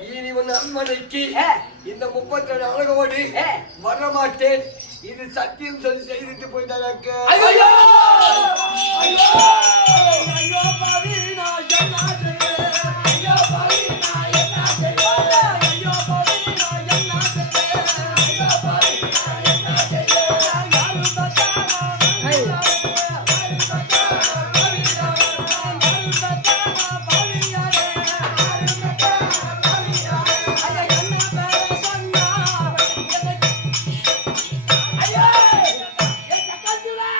இனி உன் அம்மனைக்கு இந்த 37 அழகோடு வரமாட்டேன். இது சத்தியம் சொல்லி செய்துட்டு போயிட்டாங்க. ஐயோ ஐயோ ஐயோ பாவி நான் என்ன செய்வேன்? ஐயோ பாவி நான் என்ன செய்வேன்? ஐயோ பாவி நான் என்ன செய்வேன்? ஐயோ பாவி நான் என்ன செய்வேன்? யாரு தட்டானா ஐயோ யாரு தட்டானா பாவியாரே யாரு தட்டானா பாவியாரே யாரு தட்டானா பாவியாரே ஐயா என்ன பேர சொன்னா ஐயா ஏ சக்கந்துடா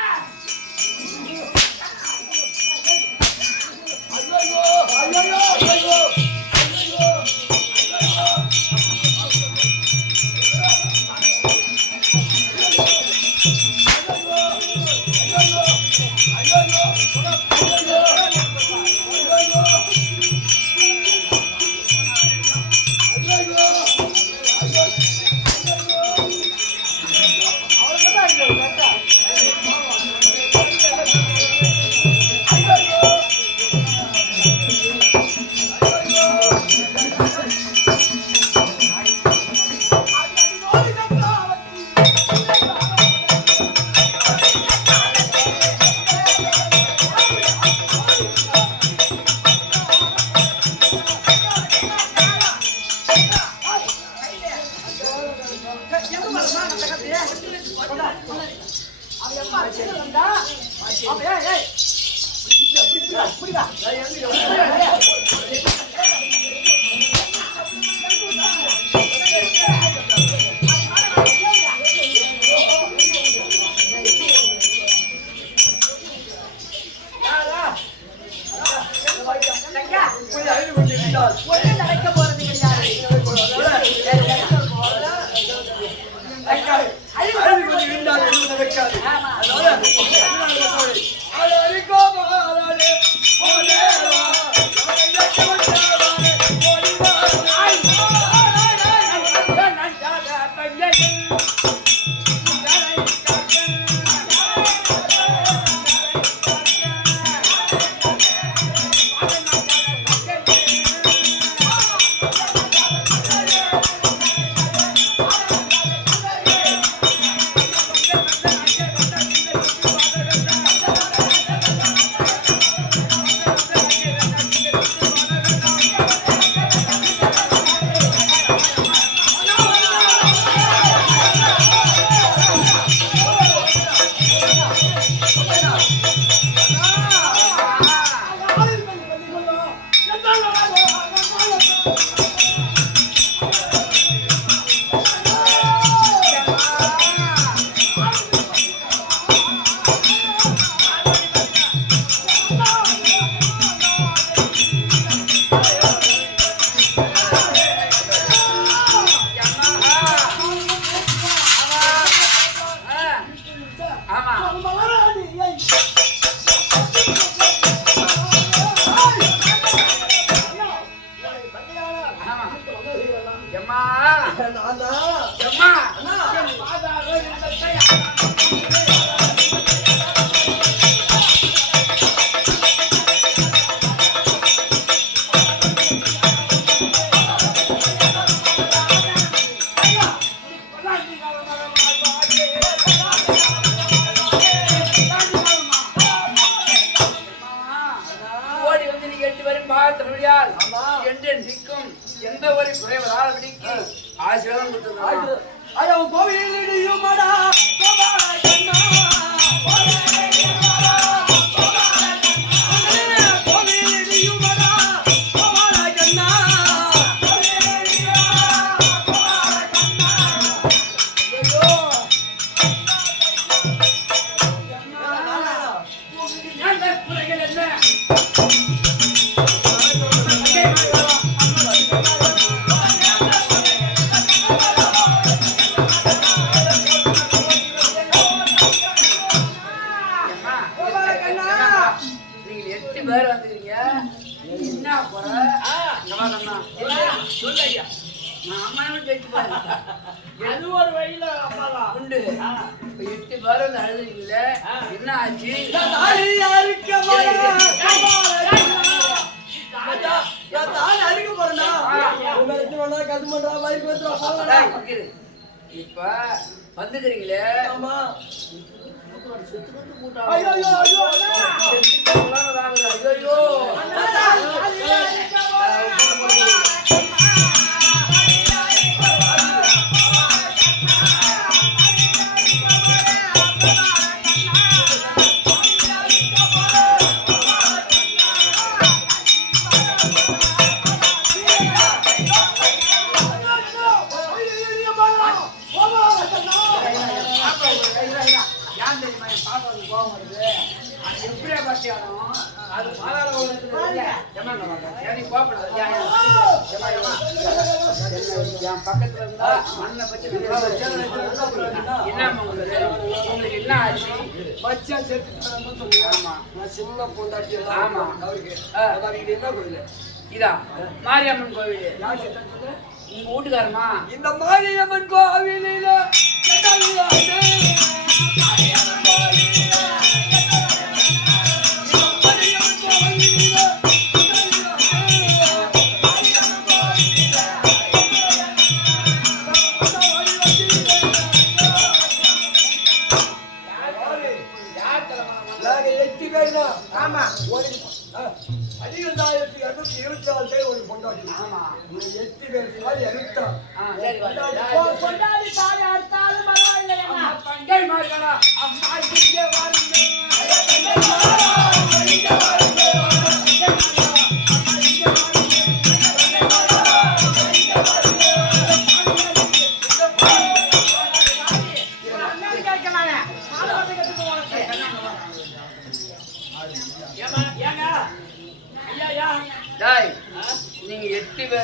எந்த ஒரு குறைவதால் விடிக்கு ஆசீர்வாதம் கொடுத்தது. ஐயோ கோவிலிடியும் மடா அது ஒரு வழியில உண்டு. 8 பேரும் அழுதுல என்ன ஆச்சு? நான் தானே அடிக்க போறேன்டா. உங்க ரெண்டு வேணா கது பண்றா பைக் வந்துறா போறடா. இப்ப வந்துக்கிறீங்களே. ஆமா. ஐயோ ஐயோ ஐயோ அண்ணா. ஐயோ அண்ணா. அது பாதாள உலகத்துல என் பக்கத்துல இருந்தா மண்ணை பத்தி என்ன உங்களுக்கு என்ன ஆச்சு? மச்சான் செத்துட்டான்னு சொன்னீங்க. ஆமா, நான் சின்ன பொண்டாட்டி. ஆமா, அவருக்கு என்ன கோயில்? இதா மாரியம்மன் கோவில். யார் செத்தான்னு சொன்ன? உங்க வீட்டுக்காரமா? இந்த மாரியம்மன் கோவிலில ஆமா, ஒரு பொண்டாட்டி. ஆமா, 8 பேர் எடுத்தா. சரி கொண்டாடி தாலி அறுத்தாலும் பரவாயில்லை. பங்கை மார்கடா அம்மா இங்கே வாருங்க.